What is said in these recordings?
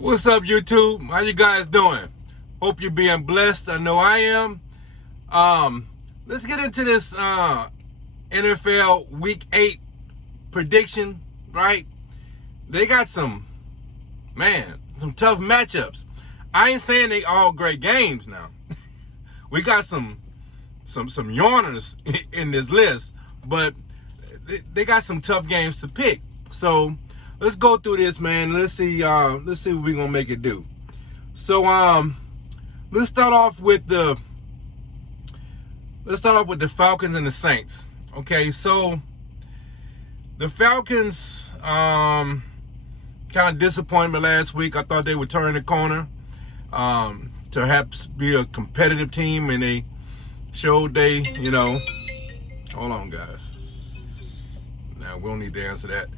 What's up, YouTube? How you guys doing? Hope you're being blessed. I know I am. Let's get into this NFL Week 8 prediction, right? They got some tough matchups. I ain't saying they all great games now. We got some yawners in this list, but they got some tough games to pick. So let's go through this, man. Let's see what we're gonna make it do. So let's start off with the Falcons and the Saints. Okay, so the Falcons kind of disappointed me last week. I thought they would turn the corner to perhaps be a competitive team, and they showed hold on, guys. Now we don't need to answer that.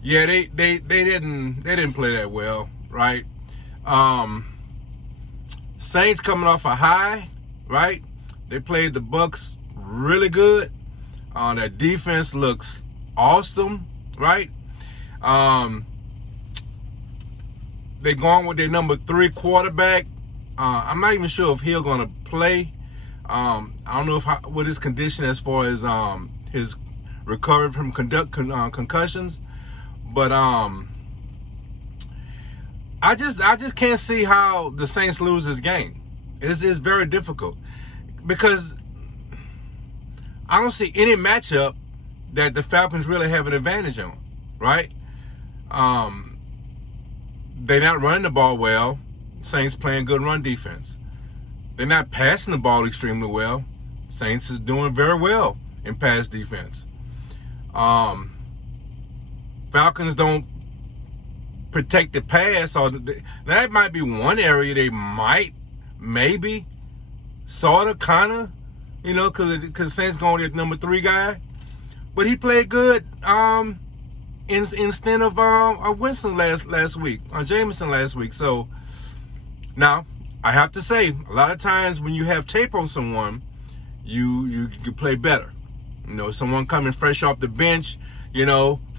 Yeah, they didn't play that well, right? Saints coming off a high, right? They played the Bucks really good. Their defense looks awesome, right? They're going with their number 3 quarterback. I'm not even sure if he's gonna play. I don't know what his condition as far as his recovery from concussions. But I just can't see how the Saints lose this game. It's very difficult because I don't see any matchup that the Falcons really have an advantage on, right? They're not running the ball well. Saints playing good run defense. They're not passing the ball extremely well. Saints is doing very well in pass defense. Falcons don't protect the pass, or that might be one area they might, maybe, sort of, kind of, because Saints going with number 3 guy, but he played good instead of Winston last week, Jameson last week. So now I have to say, a lot of times when you have tape on someone, you play better. Someone coming fresh off the bench,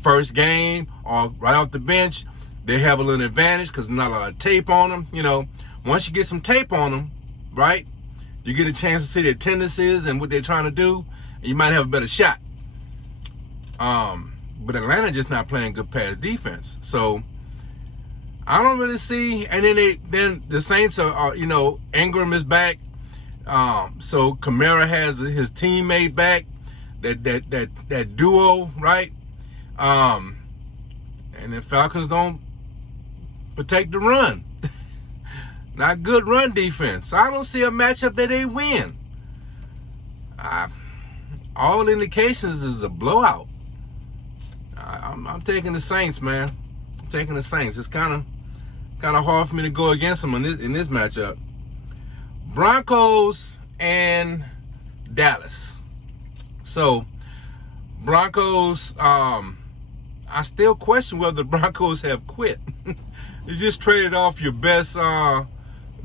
first game or right off the bench, they have a little advantage because not a lot of tape on them. Once you get some tape on them, right, you get a chance to see their tendencies and what they're trying to do, and you might have a better shot. But Atlanta just not playing good pass defense, so I don't really see. And then the Saints are Ingram is back, so Kamara has his teammate back, that duo, right? And the Falcons don't protect the run. Not good run defense. I don't see a matchup that they win. All indications is a blowout. I'm taking the Saints, man. I'm taking the Saints. It's kind of hard for me to go against them in this matchup. Broncos and Dallas. So Broncos, I still question whether the Broncos have quit. You just traded off your best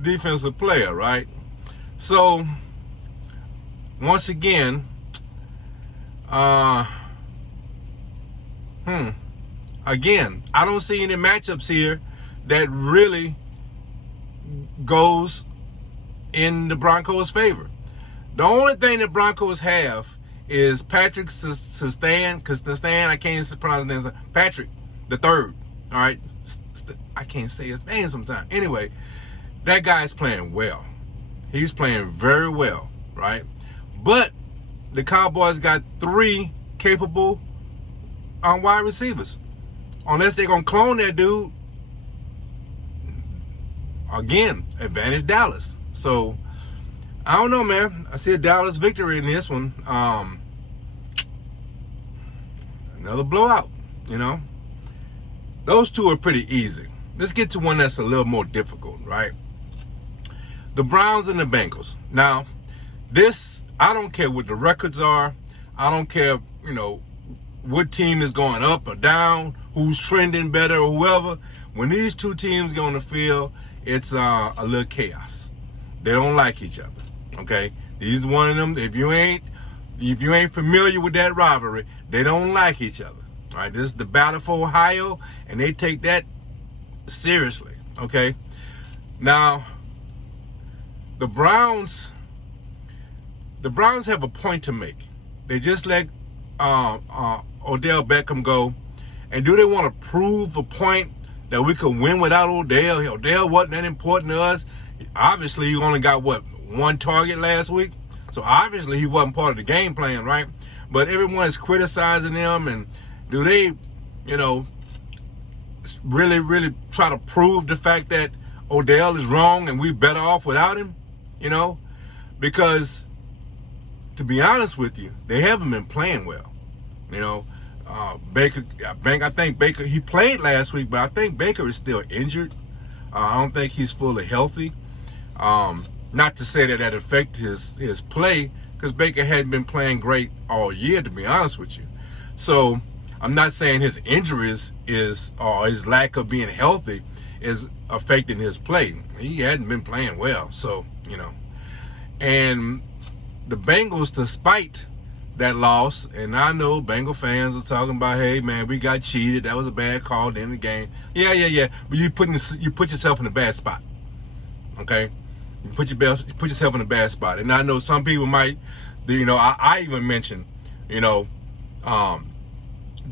defensive player, right? So once again, again, I don't see any matchups here that really goes in the Broncos' favor. The only thing the Broncos have is Patrick Surtain, I can't pronounce his name, Patrick the third. All right, I can't say his name sometimes. Anyway, that guy's playing well. He's playing very well, right? But the Cowboys got 3 capable wide receivers. Unless they're gonna clone that dude, again, advantage Dallas. So I don't know, man. I see a Dallas victory in this one. Another blowout, Those two are pretty easy. Let's get to one that's a little more difficult, right? The Browns and the Bengals. Now, this, I don't care what the records are. I don't care, what team is going up or down, who's trending better or whoever. When these two teams go on the field, it's a little chaos. They don't like each other. Okay, these are one of them. If you ain't familiar with that rivalry, they don't like each other. All right, this is the battle for Ohio, and they take that Seriously, okay? Now, the Browns have a point to make. They just let Odell Beckham go. And do they want to prove a point that we could win without Odell? Odell wasn't that important to us. Obviously, he only got, one target last week? So obviously, he wasn't part of the game plan, right? But everyone's criticizing him. And do they, really, really try to prove the fact that Odell is wrong and we're better off without him? Because to be honest with you, they haven't been playing well. Baker, I think Baker, he played last week, but I think Baker is still injured. I don't think he's fully healthy. Not to say that affected his play, because Baker hadn't been playing great all year, to be honest with you. So I'm not saying his injuries or his lack of being healthy is affecting his play. He hadn't been playing well. So, and the Bengals, despite that loss, and I know Bengal fans are talking about, hey man, we got cheated. That was a bad call at the end of the game. Yeah. But you put yourself in a bad spot. Okay, you put yourself in a bad spot. And I know some people might, I even mentioned, the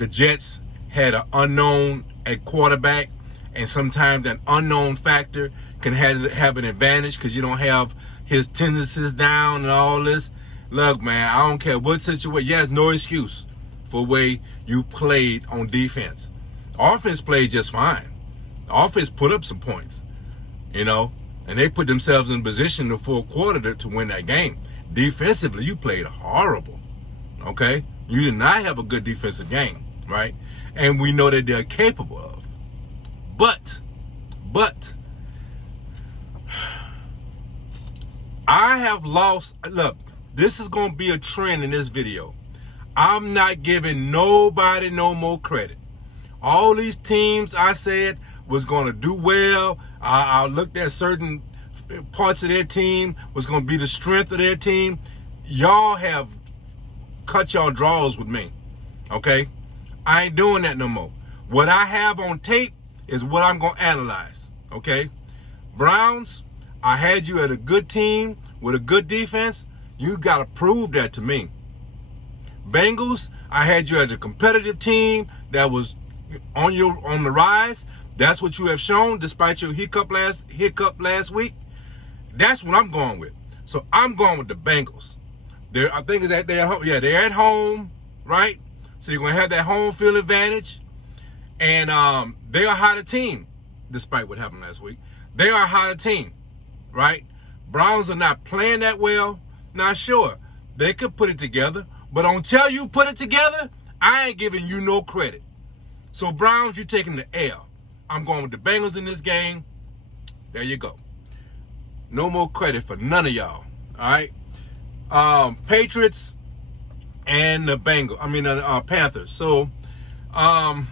Jets had an unknown at quarterback, and sometimes that unknown factor can have an advantage because you don't have his tendencies down and all this. Look, man, I don't care what situation. There's no excuse for the way you played on defense. Offense played just fine. Offense put up some points, and they put themselves in position the full quarter to win that game. Defensively, you played horrible, okay? You did not have a good defensive game, right? And we know that they're capable of. But, I have lost, look, this is going to be a trend in this video. I'm not giving nobody no more credit. All these teams I said was going to do well. I looked at certain parts of their team was going to be the strength of their team. Y'all have cut y'all draws with me, okay? I ain't doing that no more. What I have on tape is what I'm going to analyze, okay? Browns, I had you at a good team with a good defense. You got to prove that to me. Bengals, I had you as a competitive team that was on the rise. That's what you have shown despite your hiccup last week. That's what I'm going with. So I'm going with the Bengals. I think it's at their home. Yeah, they're at home, right? So you're going to have that home field advantage. And they're a hotter team, despite what happened last week. They are a hotter team, right? Browns are not playing that well. Now, sure, they could put it together, but until you put it together, I ain't giving you no credit. So, Browns, you're taking the L. I'm going with the Bengals in this game. There you go. No more credit for none of y'all, all right? Patriots and the Panthers. So, I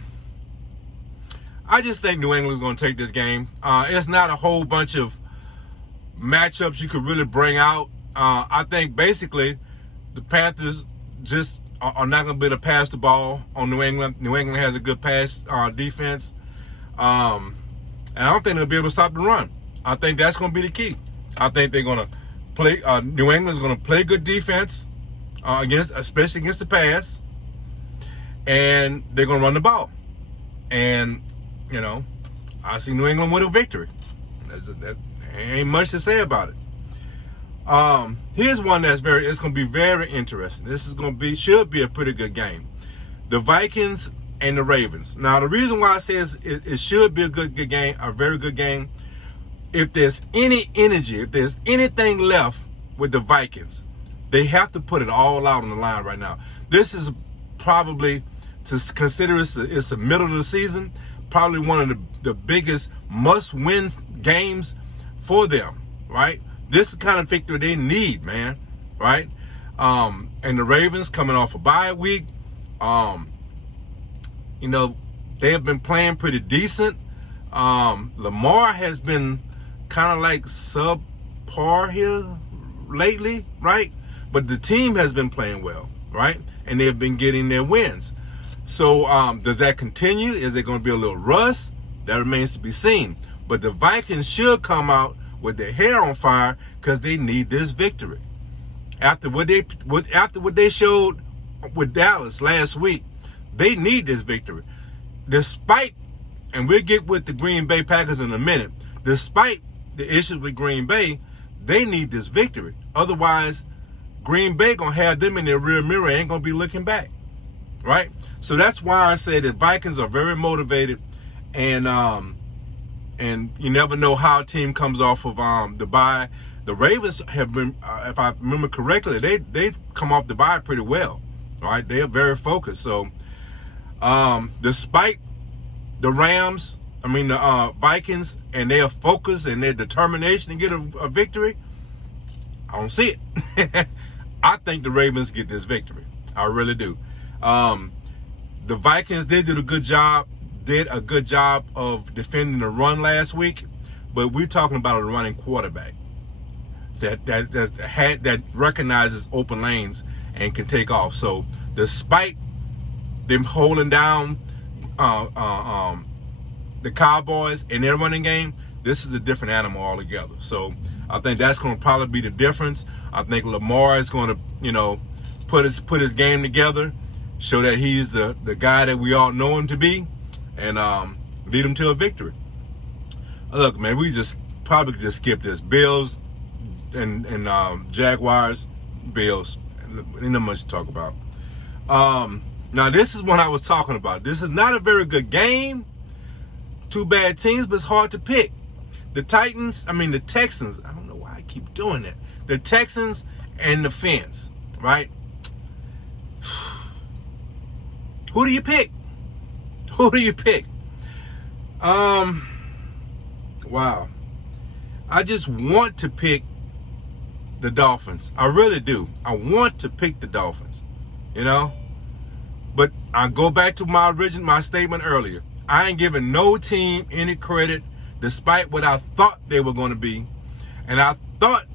just think New England's going to take this game. It's not a whole bunch of matchups you could really bring out. I think basically the Panthers just are not going to be able to pass the ball on New England. New England has a good pass defense. And I don't think they'll be able to stop the run. I think that's going to be the key. I think they're going to play, New England's going to play good defense especially against the pass. And they're going to run the ball. And, I see New England with a victory. There ain't much to say about it. Here's one it's going to be very interesting. This is should be a pretty good game. The Vikings and the Ravens. Now, the reason why I say it should be a good game, a very good game, if there's any energy, if there's anything left with the Vikings, they have to put it all out on the line right now. This is probably, to consider it's the middle of the season, probably one of the biggest must-win games for them, right? This is the kind of victory they need, man, right? And the Ravens coming off a bye week, they have been playing pretty decent. Lamar has been kind of like subpar here lately, right? But the team has been playing well, right? And they've been getting their wins. So does that continue? Is it going to be a little rust? That remains to be seen. But the Vikings should come out with their hair on fire because they need this victory. After what they showed with Dallas last week, they need this victory. Despite, and we'll get with the Green Bay Packers in a minute, despite the issues with Green Bay, they need this victory. Otherwise, Green Bay gonna have them in their rear mirror, ain't gonna be looking back, right? So that's why I say the Vikings are very motivated, and you never know how a team comes off of the bye. The Ravens have been, if I remember correctly, they come off the bye pretty well, right? They are very focused. So despite the Vikings and their focus and their determination to get a victory, I don't see it. I think the Ravens get this victory. I really do. The Vikings did a good job of defending the run last week, but we're talking about a running quarterback that recognizes open lanes and can take off. So despite them holding down the Cowboys in their running game, this is a different animal altogether. So I think that's going to probably be the difference. I think Lamar is going to, put his game together, show that he's the guy that we all know him to be, and lead him to a victory. Look, man, we probably just skip this. Bills and Jaguars, Bills. Ain't not much to talk about. Now, this is what I was talking about. This is not a very good game. Two bad teams, but it's hard to pick. The Texans, I don't know why I keep doing that. The Texans and the Fins, right? Who do you pick? Who do you pick? Wow. I just want to pick the Dolphins. I really do. I want to pick the Dolphins, But I go back to my statement earlier. I ain't giving no team any credit despite what I thought they were going to be. And I thought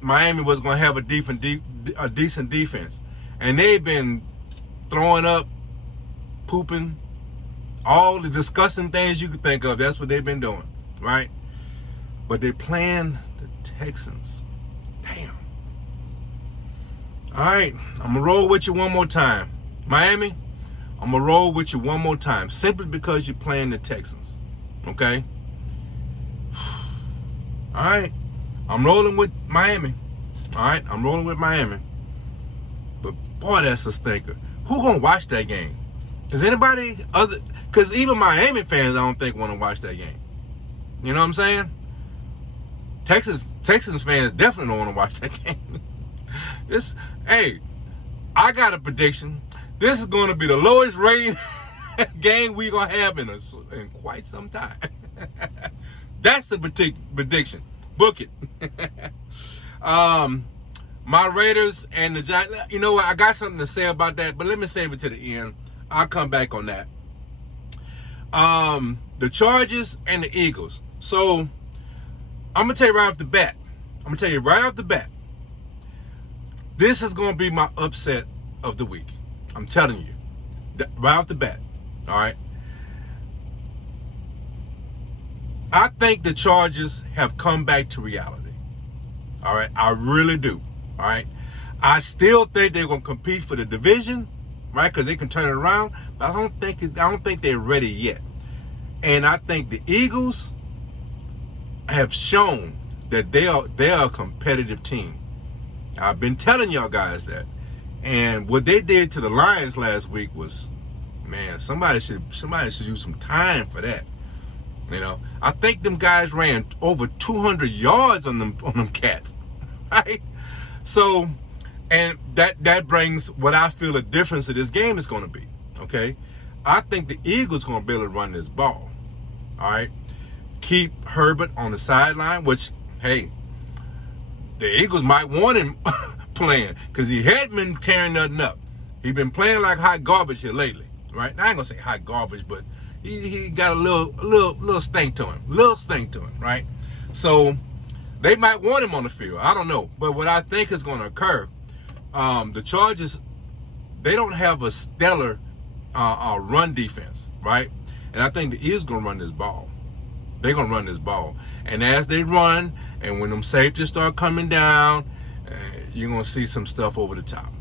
Miami was going to have a decent defense. And they've been throwing up, pooping, all the disgusting things you could think of. That's what they've been doing, right? But they're playing the Texans. Damn. All right, I'm going to roll with you one more time. Miami, I'm going to roll with you one more time, simply because you're playing the Texans, okay? All right, I'm rolling with Miami. All right, I'm rolling with Miami. But, boy, that's a stinker. Who going to watch that game? Is anybody other? Because even Miami fans, I don't think, want to watch that game. You know what I'm saying? Texans fans definitely don't want to watch that game. Hey, I got a prediction. This is going to be the lowest rating game we're going to have in quite some time. That's the prediction. Book it. My Raiders and the Giants. You know what? I got something to say about that, but let me save it to the end. I'll come back on that. The Chargers and the Eagles. So I'm going to tell you right off the bat. This is going to be my upset of the week. I'm telling you. Right off the bat. All right. I think the Chargers have come back to reality. All right. I really do. All right. I still think they're going to compete for the division, right? Because they can turn it around. But I don't think they're ready yet. And I think the Eagles have shown that they are a competitive team. I've been telling y'all guys that. And what they did to the Lions last week was, man, somebody should use some time for that. I think them guys ran over 200 yards on them cats, right? So, and that brings what I feel a difference of this game is going to be. Okay, I think the Eagles going to be able to run this ball. All right, keep Herbert on the sideline, which, hey, the Eagles might want him playing because he hadn't been carrying nothing up. He's been playing like hot garbage here lately, right? Now, I ain't gonna say hot garbage, but he got a little stink to him, right? So they might want him on the field. I don't know, but what I think is going to occur, the Chargers, they don't have a stellar run defense, right? And I think the Eagles going to run this ball. They're going to run this ball. And as they run, and when them safeties start coming down, you're going to see some stuff over the top.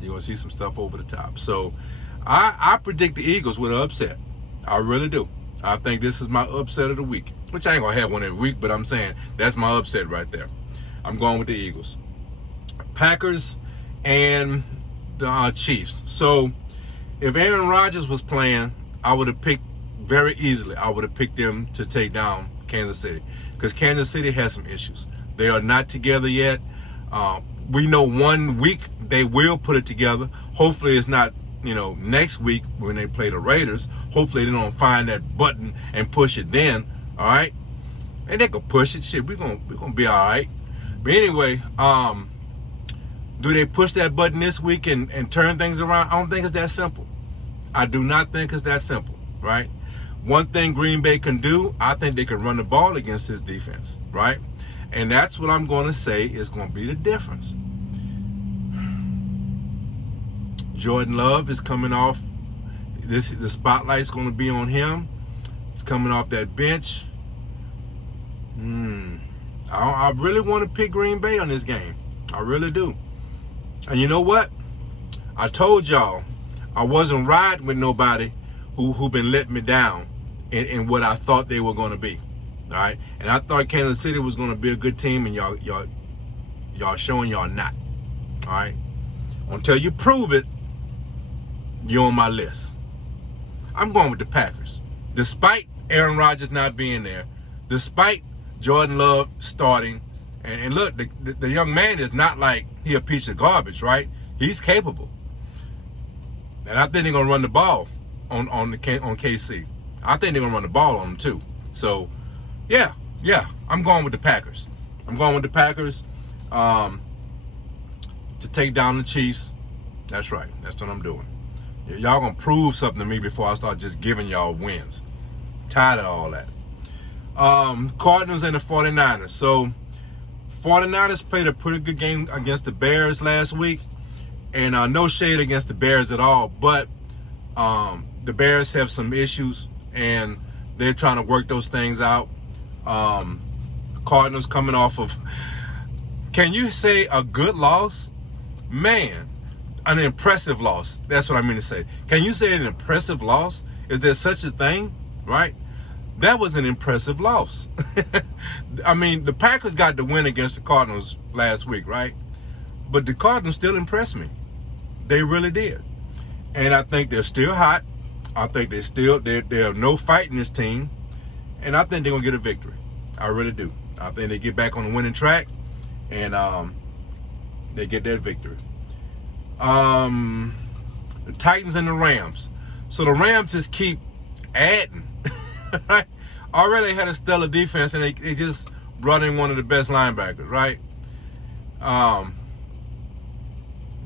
You're going to see some stuff over the top. So I predict the Eagles with an upset. I really do. I think this is my upset of the week, which I ain't going to have one every week, but I'm saying that's my upset right there. I'm going with the Eagles. Packers and the Chiefs. So if Aaron Rodgers was playing, I would have picked very easily. I would have picked them to take down Kansas City because Kansas City has some issues. They are not together yet. We know 1 week they will put it together. Hopefully it's not, next week when they play the Raiders. Hopefully they don't find that button and push it then. All right, and they can push it. Shit, we're gonna be all right. But anyway, do they push that button this week and turn things around? I don't think it's that simple. I do not think it's that simple, right? One thing Green Bay can do, I think they can run the ball against his defense, right? And that's what I'm going to say is going to be the difference. Jordan Love is coming off. The spotlight's going to be on him. He's coming off that bench. I really want to pick Green Bay on this game. I really do. And you know what? I told y'all I wasn't riding with nobody who been letting me down in what I thought they were going to be. All right, and I thought Kansas City was going to be a good team, and y'all showing y'all not. All right, until you prove it, you're on my list. I'm going with the Packers, despite Aaron Rodgers not being there, despite Jordan Love starting. And look, the young man is not like he a piece of garbage, right? He's capable, and I think they're gonna run the ball on KC. I think they're gonna run the ball on them too. So. Yeah, I'm going with the Packers. I'm going with the Packers to take down the Chiefs. That's right. That's what I'm doing. Y'all going to prove something to me before I start just giving y'all wins. Tired of all that. Cardinals and the 49ers. So, 49ers played a pretty good game against the Bears last week. And no shade against the Bears at all. But the Bears have some issues, and they're trying to work those things out. Cardinals coming off of, can you say a good loss? Man, an impressive loss. That's what I mean to say. Can you say an impressive loss? Is there such a thing? Right? That was an impressive loss. I mean, the Packers got the win against the Cardinals last week, right? But the Cardinals still impressed me. They really did. And I think they're still hot. I think they're no fight in this team. And I think they're going to get a victory. I really do. I think they get back on the winning track, and they get that victory. The Titans and the Rams. So the Rams just keep adding. Right? Already had a stellar defense, and they just brought in one of the best linebackers, right?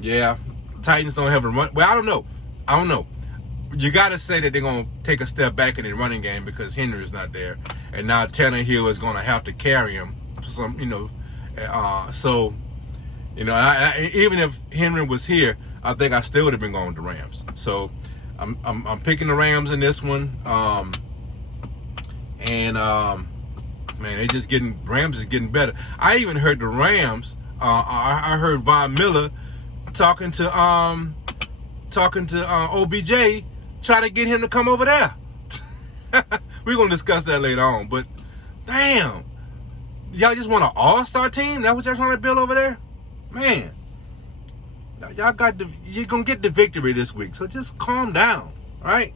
Yeah, Titans don't have a run. Well, I don't know. You got to say that they're going to take a step back in the running game because Henry is not there. And now Tannehill is going to have to carry him. Even if Henry was here, I think I still would have been going with the Rams. So I'm picking the Rams in this one. Man, Rams is getting better. I even heard the Rams. I heard Von Miller talking to OBJ. Try to get him to come over there. We're going to discuss that later on. But, damn. Y'all just want an all-star team? That's what y'all trying to build over there? Man. You're going to get the victory this week. So just calm down. All right?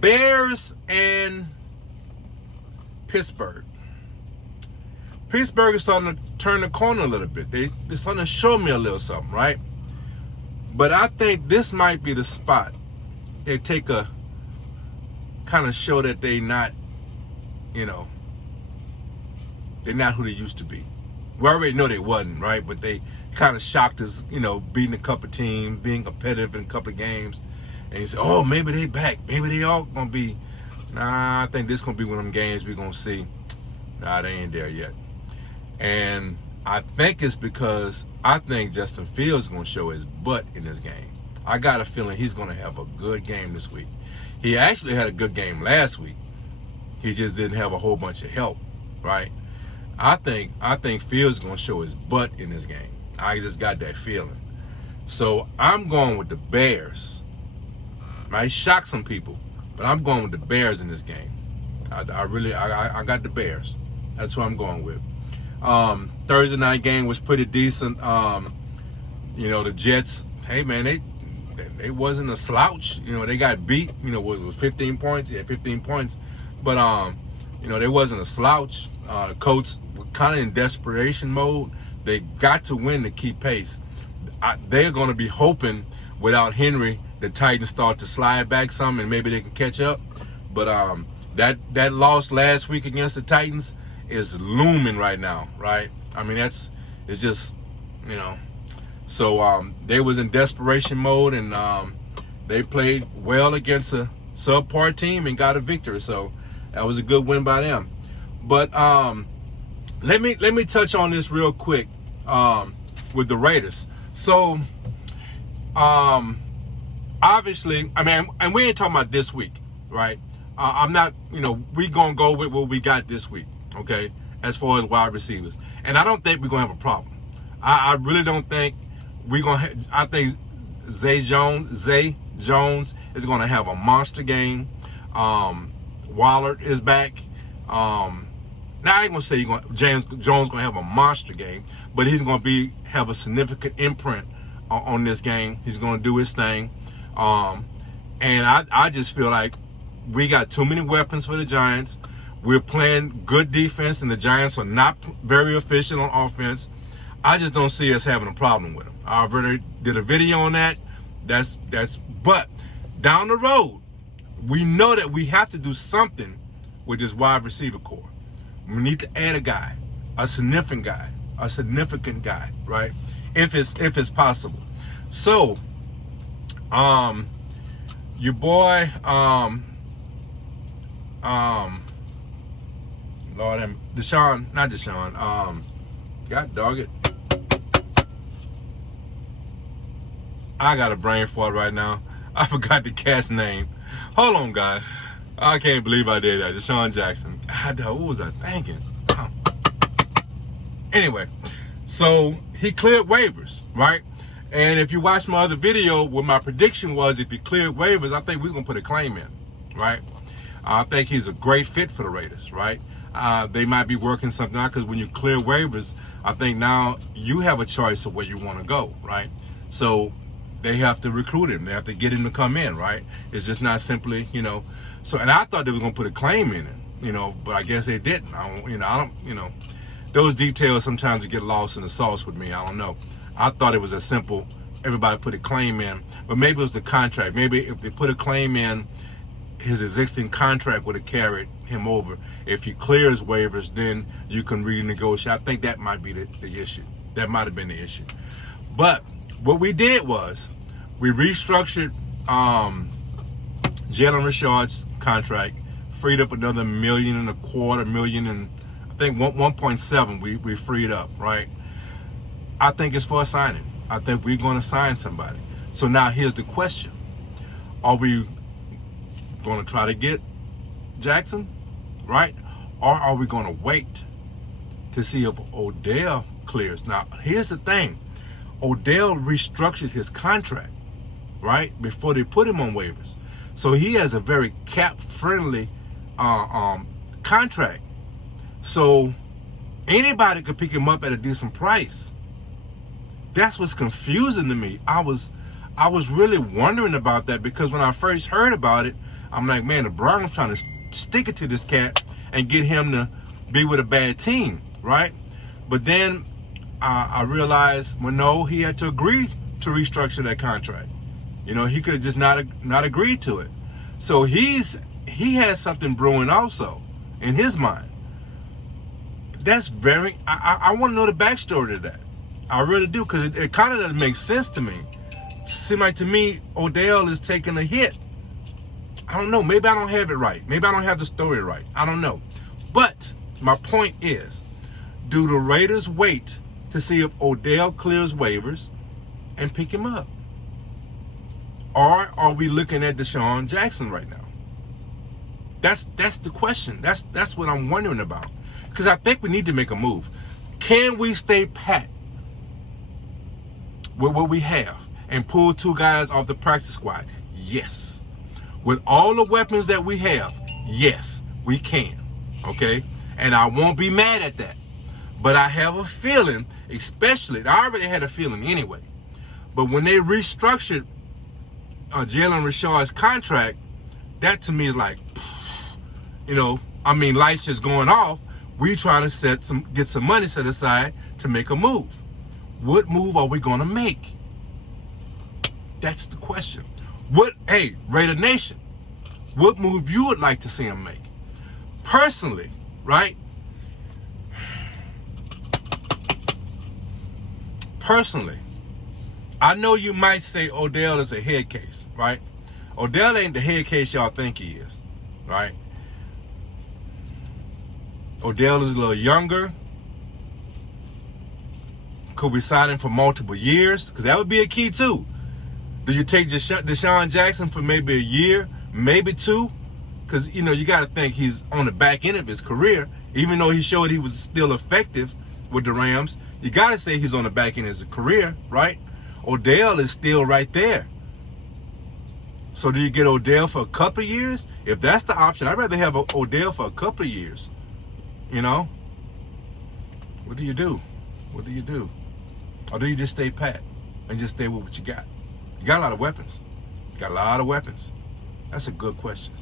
Bears and Pittsburgh. Pittsburgh is starting to turn the corner a little bit. They're starting to show me a little something, right? But I think this might be the spot. They take a kind of show that they not, they're not who they used to be. We already know they wasn't, right? But they kind of shocked us, beating a couple teams, being competitive in a couple of games. And you say, oh, maybe they back. Maybe they all going to be. Nah, I think this going to be one of them games we're going to see. Nah, they ain't there yet. And I think it's because I think Justin Fields is going to show his butt in this game. I got a feeling he's going to have a good game this week. He actually had a good game last week. He just didn't have a whole bunch of help, right? I think Fields is going to show his butt in this game. I just got that feeling. So I'm going with the Bears. Might shock some people, but I'm going with the Bears in this game. I got the Bears. That's who I'm going with. Thursday night game was pretty decent. The Jets, hey man, they wasn't a slouch. They got beat, with 15 points. Yeah, 15 points. But they wasn't a slouch. Coach were kind of in desperation mode. They got to win to keep pace. They're going to be hoping without Henry, the Titans start to slide back some and maybe they can catch up. But that loss last week against the Titans is looming right now, right? I mean, it's just, So they was in desperation mode, and they played well against a subpar team and got a victory. So that was a good win by them. But let me touch on this real quick with the Raiders. So obviously, I mean, and we ain't talking about this week, right? I'm not, we gonna go with what we got this week, okay? As far as wide receivers, and I don't think we're gonna have a problem. I really don't think we're gonna. I think Zay Jones is gonna have a monster game. Waller is back. Now I ain't gonna say Jones gonna have a monster game, but he's gonna have a significant imprint on this game. He's gonna do his thing, and I just feel like we got too many weapons for the Giants. We're playing good defense, and the Giants are not very efficient on offense. I just don't see us having a problem with them. I already did a video on that. But down the road, we know that we have to do something with this wide receiver core. We need to add a guy, a significant guy, right? If it's possible. So, your boy, Lord, DeSean, God dog it. I got a brain fart right now. I forgot the cat's name. Hold on, guys. I can't believe I did that. DeSean Jackson. God, what was I thinking? Anyway, so he cleared waivers, right? And if you watch my other video, what my prediction was, if he cleared waivers, I think we was going to put a claim in, right? I think he's a great fit for the Raiders, right? They might be working something out because when you clear waivers, I think now you have a choice of where you want to go, right? So they have to recruit him. They have to get him to come in, right? It's just not simply, So, and I thought they were going to put a claim in it, but I guess they didn't. I don't, those details sometimes get lost in the sauce with me. I don't know. I thought it was as simple. Everybody put a claim in, but maybe it was the contract. Maybe if they put a claim in, his existing contract would have carried him over. If he clears waivers, then you can renegotiate. I think that might be the issue. That might have been the issue. But what we did was we restructured Jalen Richard's contract, freed up another $1.25 million, and I think 1.7 we freed up, right? I think it's for a signing. I think we're going to sign somebody. So now here's the question. Are we going to try to get Jackson, right? Or are we going to wait to see if Odell clears? Now, here's the thing. Odell restructured his contract, right, before they put him on waivers. So he has a very cap-friendly contract. So anybody could pick him up at a decent price. That's what's confusing to me. I was really wondering about that because when I first heard about it, I'm like, man, the Broncos trying to stick it to this cat and get him to be with a bad team, right? But then I realized, well, no, he had to agree to restructure that contract. He could have just not agreed to it. So he has something brewing also in his mind. That's very, I want to know the backstory to that. I really do, because it kind of doesn't make sense to me. It seems like to me, Odell is taking a hit. I don't know. Maybe I don't have it right. Maybe I don't have the story right. I don't know. But my point is, do the Raiders wait to see if Odell clears waivers and pick him up? Or are we looking at DeSean Jackson right now? That's the question. That's what I'm wondering about. Because I think we need to make a move. Can we stay pat with what we have and pull 2 guys off the practice squad? Yes. With all the weapons that we have, yes, we can. Okay? And I won't be mad at that. But I have a feeling, especially, I already had a feeling anyway, but when they restructured Jalen Richard's contract, that to me is like, lights just going off. We trying to get some money set aside to make a move. What move are we going to make? That's the question. Hey, Raider Nation, what move you would like to see him make? Personally, right? Personally, I know you might say Odell is a head case, right? Odell ain't the head case y'all think he is, right? Odell is a little younger. Could we sign him for multiple years? Because that would be a key too. Do you take DeSean Jackson for maybe a year, maybe 2? Because, you got to think he's on the back end of his career. Even though he showed he was still effective with the Rams, you got to say he's on the back end of his career, right? Odell is still right there. So do you get Odell for a couple of years? If that's the option, I'd rather have Odell for a couple of years. What do you do? What do you do? Or do you just stay pat and just stay with what you got? You got a lot of weapons. You got a lot of weapons. That's a good question.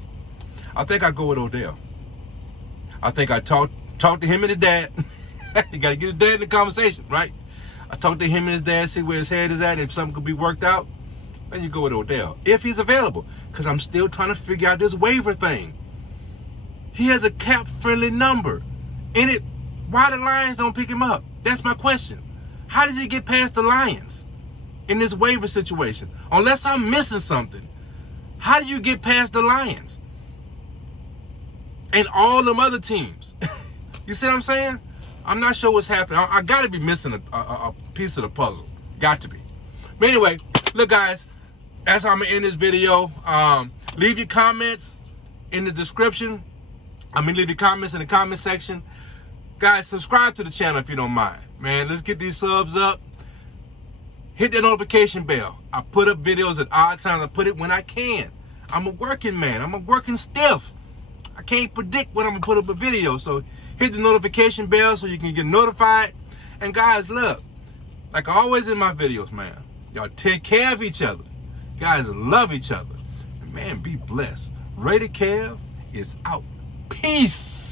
I think I go with Odell. I think I talk to him and his dad. You got to get his dad in the conversation, right? I talk to him and his dad, see where his head is at. If something could be worked out, then you go with Odell. If he's available. Because I'm still trying to figure out this waiver thing. He has a cap-friendly number. Why the Lions don't pick him up? That's my question. How did he get past the Lions in this waiver situation? Unless I'm missing something. How do you get past the Lions? And all them other teams. You see what I'm saying? I'm not sure what's happening. I got to be missing a piece of the puzzle. Got to be. But anyway, look, guys, that's how I'm going to end this video. Leave your comments in the description. Leave your comments in the comment section. Guys, subscribe to the channel if you don't mind. Man, let's get these subs up. Hit the notification bell. I put up videos at odd times. I put it when I can. I'm a working man. I'm a working stiff. I can't predict when I'm going to put up a video. So hit the notification bell so you can get notified. And guys, look, like always in my videos, man, y'all take care of each other. Guys, love each other. And man, be blessed. Raider Kev is out. Peace.